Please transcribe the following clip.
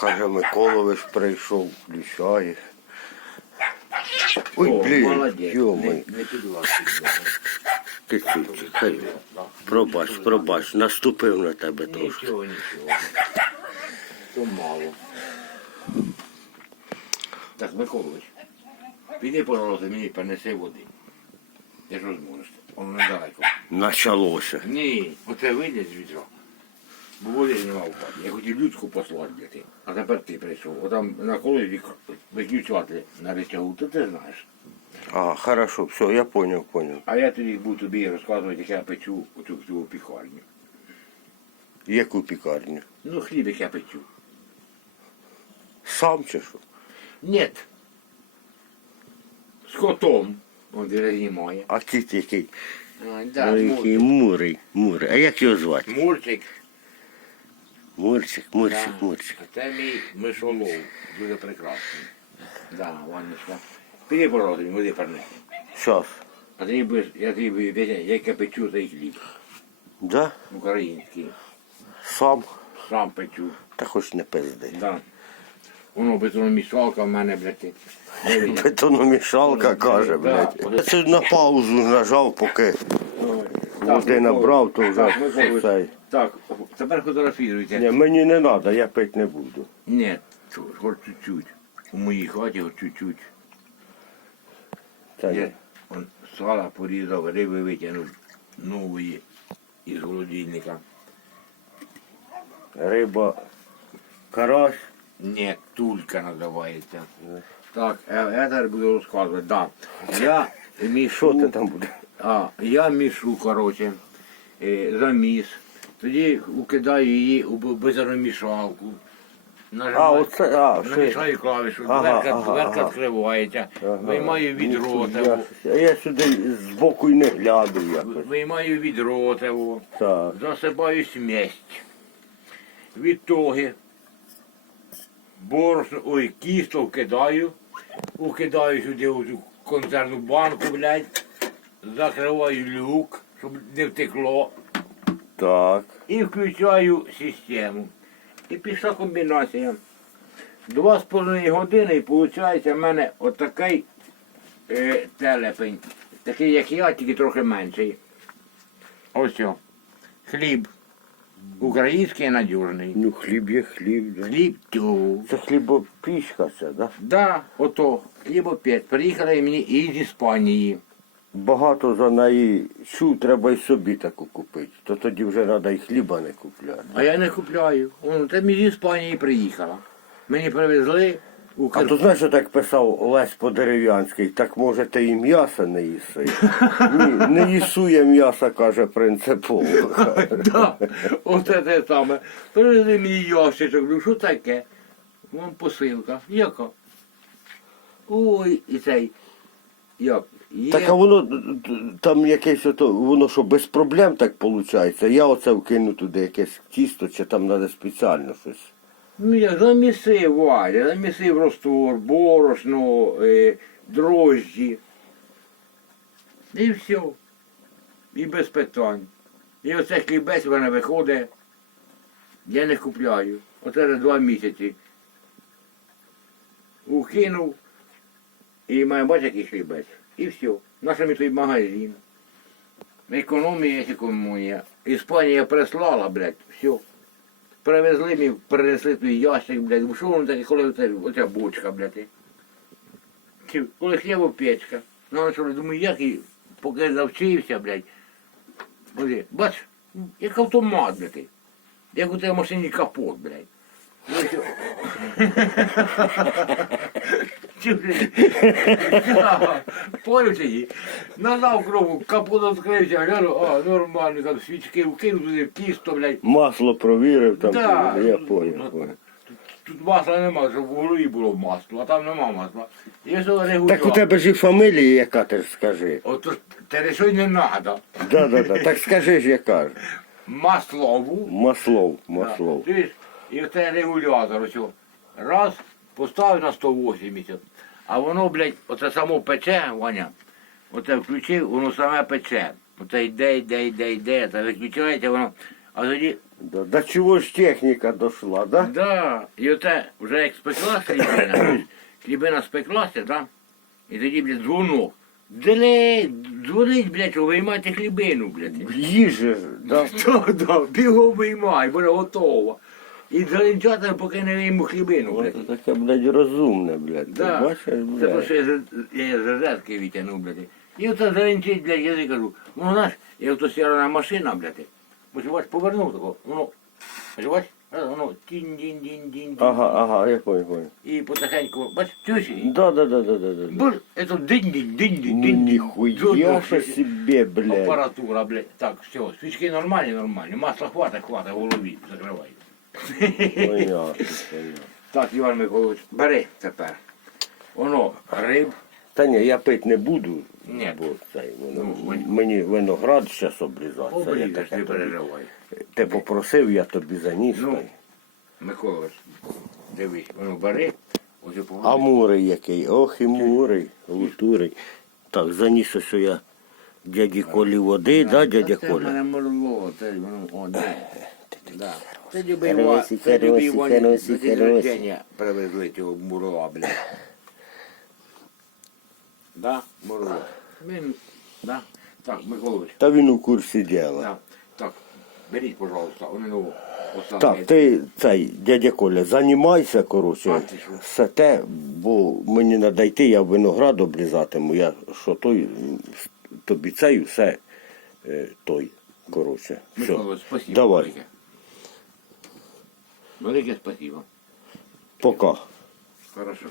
Каже, Миколович прийшов, включає. Ой, блін, не. Ти хай. Пробач, пробач, наступив на тебе трошки. Нічого, нічого. То мало. Так, Миколович, піди, пожалуйста, мені принеси води. Ти ж зможеш. Воно недалеко. Началося. Ні, оце вийде з відра. Бо води нема впаді. Я хотів людську послати для. А тепер ти прийшов. Отам на колі виключати на речагу, то ти знаєш. А, хорошо, все, я понял, понял. А я тоді буду тобі розказувати, як я печу оцю цю пікарню. Яку пікарню? Ну, хліб як я печу. Сам чи що? Ні. З котом. Он знімає. А кіт який? А, Ну, який мурий, мурий. А як його звати? Мурчик. Мурчик, Мурчик. Мурчик. Це мій мишолов. Дуже прекрасний. Да, Ванечка. Піди пожалуйста, води принеси. Щас. А ти будеш, я тобі буду об'ясняти, як я печу цей хліб. Да? Український. Сам. Сам печу. Та хоч не пизди. Да. Воно бетономішалка в мене, блядь. Бетономішалка каже, блядь. Це на паузу нажав, поки води набрав, то вже цей. Так, тепер фотографіруйте. Ні, мені не треба, я пити не буду. Ні, чу- хоч чуть-чуть. У моїй хаті хоч чуть-чуть. Та Я он сала порізав, риби витягнув нової із холодильника. Риба, карась. Ні, тулька називається. Так, е, я зараз буду розказувати. Да. Я мішу, Що ти там буде? а, я мішу, коротше, е, заміс. Тоді укидаю її у безромішалку. А, оце, а, намішаю клавішу, Ага, дверка, ага, дверка ага. відкривається, Ага. виймаю відро, Ну, того, Я, я сюди збоку й не гляду якось. виймаю відро, того, Так. засипаю смесь. Відтоги борошно, ой, кісто вкидаю, укидаю сюди у цю консервну банку, блядь, закриваю люк, щоб не втекло, Так. і включаю систему. І пішла комбінація. Два з половиною години і виходить в мене отакий е, телепень. Такий, як я, тільки трохи менший. Ось о. Хліб. Український надіжний. Ну, хліб є хліб. Да. Хліб тю. Це хлібопічка це, да? Да, ото, хлібопець. Приїхали мені із Іспанії. Багато за неї чув, треба й собі таку купити. То тоді вже треба і хліба не купляти. А я не купляю. Вон, це мені з Іспанії приїхала. Мені привезли у А то знаєш, що так писав Лесь Подерев'янський, так може ти і м'яса не їси. Ні, не їсує м'яса, каже принципово. Да, оце те саме. Привезли мені ящичок, ну що таке? Вон посилка. Яка? Ой, і цей. Як? Є. Так а воно там якесь ото, воно що без проблем так виходить. Я оце вкину туди якесь тісто, чи там треба спеціально щось. Ну я замісив Валя, замісив роствор, борошно, е, дрожжі. І все. І без питань. І оце хлібець в мене виходить. Я не купляю. Оце вже два місяці. Укинув. І має бачити який хлібець. І все. Наш мій той магазин. Економія, економія. Іспанія прислала, блядь, все. Привезли мені, принесли той ящик, блядь. Що воно таке, коли оце, оця бочка, блядь. Чи, коли хлібопечка. Ну, що, думаю, як і, поки навчився, блядь. Бач, як автомат, блядь. Як у тебе машині капот, блядь. Ну, і ні? Надав крову, капот відкрився, гляну, а, нормально, там свічки вкинув туди, кісто, блядь. Масло провірив там, Да. я Ну, поняв. поняв. Тут масла нема, щоб в голові було масло, а там нема масла. Я що регулював. Так у тебе ж і фамілія яка, ти ж скажи. Ото ж терешой не треба. Да, да, да. Так скажи ж яка ж. Маслову. Маслов, маслов. Ти ж, І оце регулятор. Ось. Раз, поставив на 180. А воно, блядь, оце само пече, Ваня. Оце включив, воно саме пече. Оце йде, йде, йде, йде, це виключається воно. А тоді Да, до чого ж техніка дошла, да? Да, і оце вже як спеклася хлібина, хлібина спеклася, да? І тоді, блядь, дзвонок. Дали, дзвонить, блядь, виймайте хлібину, блядь. Їжі, ж, да? Да, да, бігом виймай, буде готово. І залінчати, поки не вийму хлібину, блядь. Ось таке, блядь, розумне, блядь. Ти Да. Бачиш, Це просто я, з- я розетки блядь. І оце залінчить, блядь, я тобі кажу. Ну, знаєш, я ото сірана машина, блядь. Ось бач, повернув тако, воно, ось бач, воно тінь-дінь-дінь-дінь. Ага, ага, я понял, понял. І потихеньку, бач, чуєш? її? Да, да, да, да, да, да. Бур, это динь-динь, динь-динь, Ну динь-динь. ніхуя Джо-джо, ж себе, блядь. Апаратура, блядь. Так, все, свічки нормальні, нормальні. Масла хвата, хвата, в голові, закривай. Понятно, понятно. Так, Іван Миколаївич, бери тепер. Воно, риб. Та ні, я пити не буду, Ні. бо цей, воно, Ну, мені виноград зараз обрізати. це я Обрізаш, таке не тобі. Ти попросив, я тобі заніс. Ну. Миколаївич, дивись, воно бери. Ось А погоди. мурий який, ох і мурий, лутурий. Так, заніс ось я дяді Колі води, да, дядя Це в Коля? мене мерло, це воно, о, де. Да. Це любий Ва- це любий Ваня, на день рождення привезли цього мурла, блядь. Да, мурла. Він, да. Так, Миколаївич, Та він у курсі діла. да. Так, беріть, пожалуйста, вони ну, останні. Так, ти цей дядя Коля, займайся, коротше, ти що? все те, бо мені треба йти, я виноград обрізатиму, я що той, м, тобі цей все е, той, коротше. Все. Миколаївич, спасибо. Давай. Велике. Велике спасибо. Пока. Хорошо.